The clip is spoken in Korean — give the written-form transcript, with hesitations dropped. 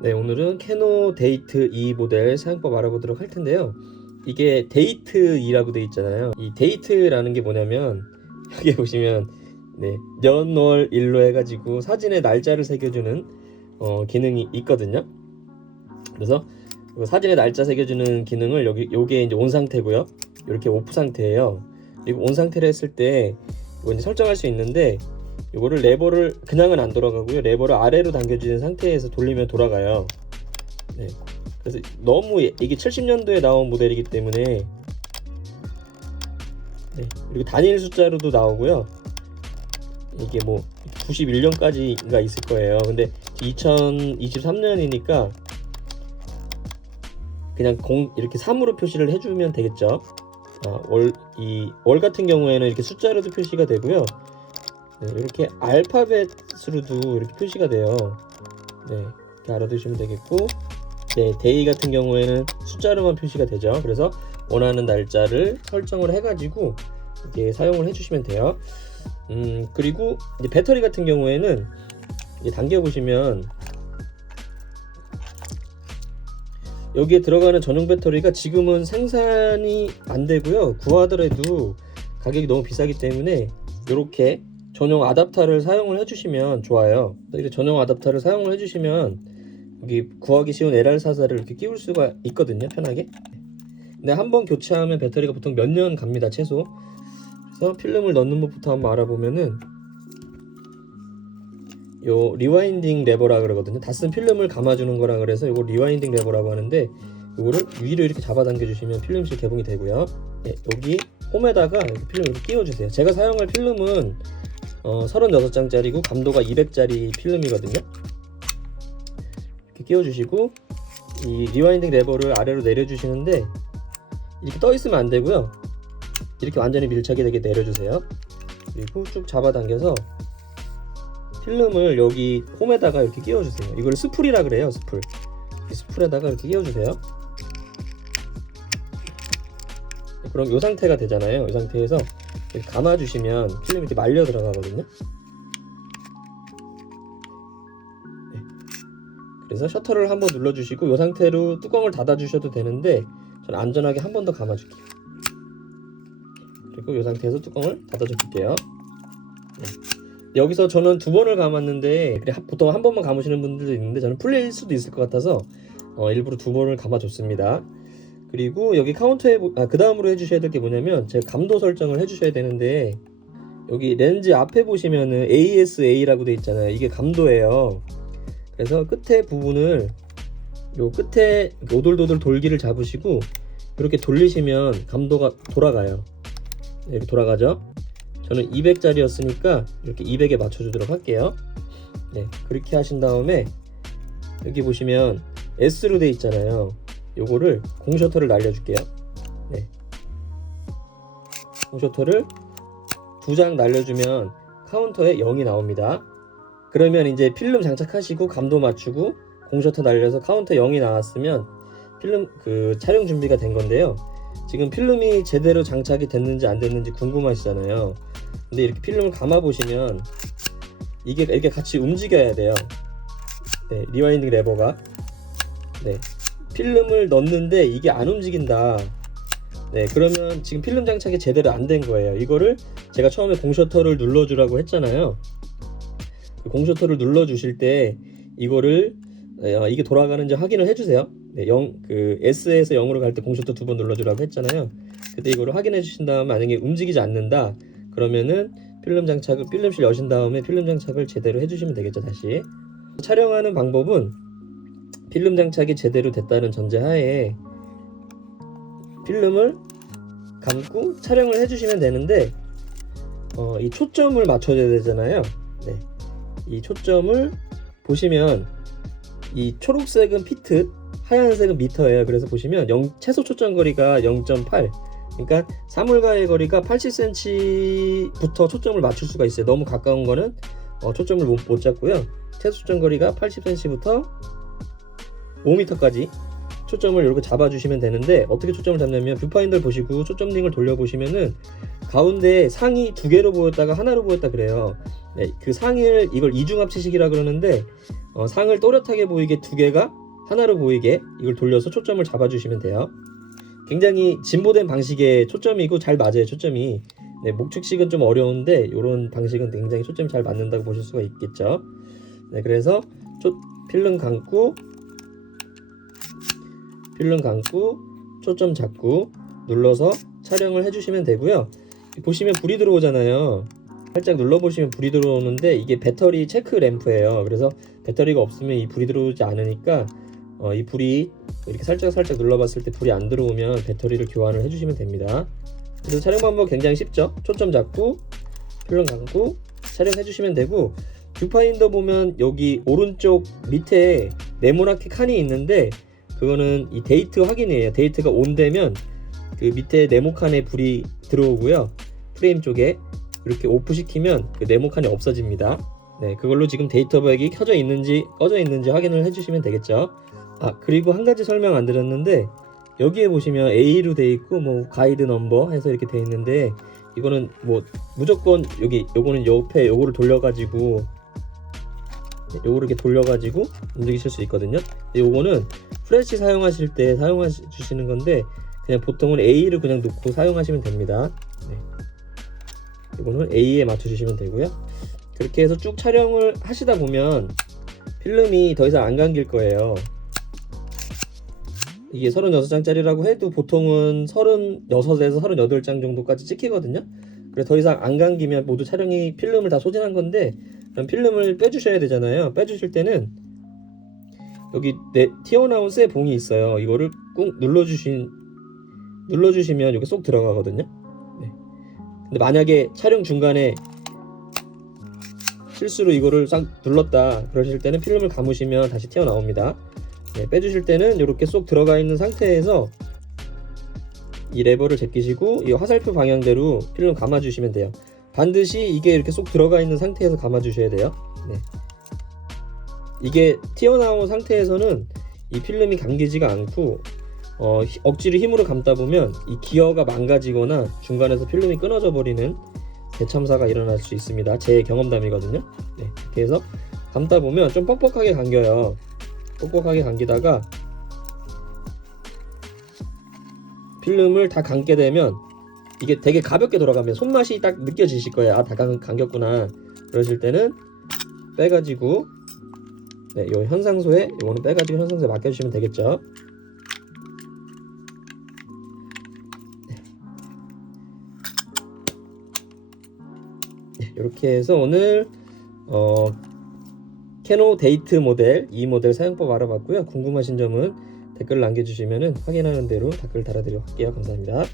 네, 오늘은 캐노 데이트 2 모델 사용법 알아보도록 할 텐데요. 이게 데이트 2라고 되어 있잖아요. 이 데이트라는 게 뭐냐면 여기 보시면 년, 월, 일로 해가지고 사진에 날짜를 새겨주는 기능이 있거든요. 그래서 사진에 날짜 새겨주는 기능을 요게 이제 온 상태고요. 이렇게 오프 상태예요. 그리고 온 상태를 했을 때 이거 이제 설정할 수 있는데, 요거를 레버를 그냥은 안 돌아가고요. 레버를 아래로 당겨주는 상태에서 돌리면 돌아가요. 네. 그래서 너무 이게 70년도에 나온 모델이기 때문에 그리고 단일 숫자로도 나오고요. 이게 뭐 91년까지가 있을 거예요. 근데 2023년이니까 그냥 이렇게 3으로 표시를 해주면 되겠죠. 월 같은 경우에는 이렇게 숫자로도 표시가 되고요. 이렇게 알파벳으로도 이렇게 표시가 돼요. 이렇게 알아두시면 되겠고, 데이 같은 경우에는 숫자로만 표시가 되죠. 그래서 원하는 날짜를 설정을 해가지고 이렇게 사용을 해주시면 돼요. 그리고 이제 배터리 같은 경우에는 이제 당겨보시면 여기에 들어가는 전용 배터리가 지금은 생산이 안 되고요. 구하더라도 가격이 너무 비싸기 때문에 이렇게 전용 아답터를 사용을 해주시면 좋아요. 이렇게 전용 아답터를 사용을 해주시면 여기 구하기 쉬운 LR44를 이렇게 끼울 수가 있거든요, 편하게. 근데 한번 교체하면 배터리가 보통 몇 년 갑니다, 최소. 그래서 필름을 넣는 법부터 한번 알아보면은 요 리와인딩 레버라 그러거든요. 다 쓴 필름을 감아주는 거라 그래서 요거 리와인딩 레버라고 하는데, 요거를 위로 이렇게 잡아당겨 주시면 필름실 개봉이 되고요. 여기 홈에다가 이렇게 필름 이렇게 끼워주세요. 제가 사용할 필름은 36장짜리고 감도가 200짜리 필름이거든요. 이렇게 끼워주시고, 이 리와인딩 레버를 아래로 내려주시는데 이렇게 떠 있으면 안 되고요. 이렇게 완전히 밀착이 되게 내려주세요. 그리고 쭉 잡아당겨서 필름을 여기 홈에다가 이렇게 끼워주세요. 이걸 스풀이라 그래요, 스풀. 스풀에다가 이렇게 끼워주세요. 그럼 이 상태가 되잖아요. 이 상태에서 이렇게 감아주시면 필름이 이렇게 말려 들어가거든요. 그래서 셔터를 한번 눌러주시고 이 상태로 뚜껑을 닫아주셔도 되는데, 저는 안전하게 한 번 더 감아줄게요. 그리고 이 상태에서 뚜껑을 닫아줄게요. 여기서 저는 2번을 감았는데, 보통 한 번만 감으시는 분들도 있는데 저는 풀릴 수도 있을 것 같아서 일부러 2번을 감아줬습니다. 그리고 여기 카운터에 그 다음으로 해주셔야 될 게 뭐냐면, 제가 감도 설정을 해주셔야 되는데, 여기 렌즈 앞에 보시면은 ASA라고 되어 있잖아요. 이게 감도예요. 그래서 끝에 부분을 요 끝에 오돌도돌 돌기를 잡으시고 이렇게 돌리시면 감도가 돌아가요. 이렇게 돌아가죠. 저는 200짜리였으니까 이렇게 200에 맞춰주도록 할게요. 그렇게 하신 다음에 여기 보시면 S로 되어 있잖아요. 요거를 공셔터를 날려줄게요. 공셔터를 2장 날려주면 카운터에 0이 나옵니다. 그러면 이제 필름 장착하시고 감도 맞추고 공셔터 날려서 카운터 0이 나왔으면 필름 촬영 준비가 된 건데요. 지금 필름이 제대로 장착이 됐는지 안 됐는지 궁금하시잖아요. 근데 이렇게 필름을 감아 보시면 이게 이렇게 같이 움직여야 돼요. 리와인딩 레버가 필름을 넣는데 이게 안 움직인다. 그러면 지금 필름 장착이 제대로 안 된 거예요. 이거를 제가 처음에 공셔터를 눌러주라고 했잖아요. 공셔터를 눌러주실 때 이거를 이게 돌아가는지 확인을 해주세요. S에서 0으로 갈 때 공셔터 2번 눌러주라고 했잖아요. 그때 이거를 확인해 주신 다음에 만약에 움직이지 않는다 그러면은 필름실 여신 다음에 필름 장착을 제대로 해주시면 되겠죠. 다시 촬영하는 방법은 필름 장착이 제대로 됐다는 전제하에 필름을 감고 촬영을 해주시면 되는데, 이 초점을 맞춰줘야 되잖아요. 이 초점을 보시면 이 초록색은 피트, 하얀색은 미터예요. 그래서 보시면 최소 초점 거리가 0.8, 그러니까 사물과의 거리가 80cm부터 초점을 맞출 수가 있어요. 너무 가까운 거는 초점을 못 잡고요. 최소 초점 거리가 80cm부터 5m까지 초점을 이렇게 잡아주시면 되는데, 어떻게 초점을 잡냐면 뷰파인더를 보시고 초점 링을 돌려보시면은 가운데 상이 2개로 보였다가 하나로 보였다 그래요. 네, 그 상을 이걸 이중 합치식이라 그러는데 상을 또렷하게 보이게 두 개가 하나로 보이게 이걸 돌려서 초점을 잡아주시면 돼요. 굉장히 진보된 방식의 초점이고 잘 맞아요. 초점이. 네, 목축식은 좀 어려운데 이런 방식은 굉장히 초점이 잘 맞는다고 보실 수가 있겠죠. 네, 그래서 필름 감고 초점 잡고 눌러서 촬영을 해주시면 되고요. 보시면 불이 들어오잖아요. 살짝 눌러보시면 불이 들어오는데 이게 배터리 체크 램프예요. 그래서 배터리가 없으면 이 불이 들어오지 않으니까 이 불이 이렇게 살짝 눌러봤을 때 불이 안 들어오면 배터리를 교환을 해주시면 됩니다. 그래서 촬영 방법 굉장히 쉽죠. 초점 잡고 필름 감고 촬영해주시면 되고, 뷰파인더 보면 여기 오른쪽 밑에 네모나게 칸이 있는데 그거는 이 데이트 확인이에요. 데이트가 온 되면 그 밑에 네모칸에 불이 들어오고요. 프레임 쪽에 이렇게 오프 시키면 그 네모칸이 없어집니다. 네, 그걸로 지금 데이터백이 켜져 있는지 꺼져 있는지 확인을 해주시면 되겠죠. 그리고 한 가지 설명 안 드렸는데 여기에 보시면 A로 돼 있고 뭐 가이드 넘버 해서 이렇게 돼 있는데 이거는 뭐 무조건 요거는 옆에 요거를 돌려가지고 요거를 이렇게 돌려가지고 움직이실 수 있거든요. 요거는 프레시 사용하실 때 사용하시는 건데 그냥 보통은 A를 그냥 놓고 사용하시면 됩니다. 네. 이거는 A에 맞춰주시면 되고요. 그렇게 해서 쭉 촬영을 하시다 보면 필름이 더 이상 안 감길 거예요. 이게 36장짜리라고 해도 보통은 36에서 38장 정도까지 찍히거든요. 그래서 더 이상 안 감기면 모두 촬영이 필름을 다 소진한 건데, 그럼 필름을 빼주셔야 되잖아요. 빼주실 때는 여기 튀어나온 쇠 봉이 있어요. 이거를 꾹 눌러주시면 여기 쏙 들어가거든요. 네. 근데 만약에 촬영 중간에 실수로 이거를 싹 눌렀다 그러실 때는 필름을 감으시면 다시 튀어나옵니다. 네, 빼주실 때는 이렇게 쏙 들어가 있는 상태에서 이 레버를 제끼시고 이 화살표 방향대로 필름 감아주시면 돼요. 반드시 이게 이렇게 쏙 들어가 있는 상태에서 감아주셔야 돼요. 네. 이게 튀어나온 상태에서는 이 필름이 감기지가 않고 억지로 힘으로 감다 보면 이 기어가 망가지거나 중간에서 필름이 끊어져 버리는 대참사가 일어날 수 있습니다. 제 경험담이거든요. 네, 그래서 감다 보면 좀 뻑뻑하게 감겨요. 뻑뻑하게 감기다가 필름을 다 감게 되면 이게 되게 가볍게 돌아가면 손맛이 딱 느껴지실 거예요. 다 감겼구나. 그러실 때는 빼가지고 요 현상소에 이거는 빼가지고 현상소에 맡겨주시면 되겠죠. 이렇게 해서 오늘 캐노 데이트 모델 이 모델 사용법 알아봤고요. 궁금하신 점은 댓글 남겨주시면 확인하는 대로 댓글 달아드리도록 할게요. 감사합니다.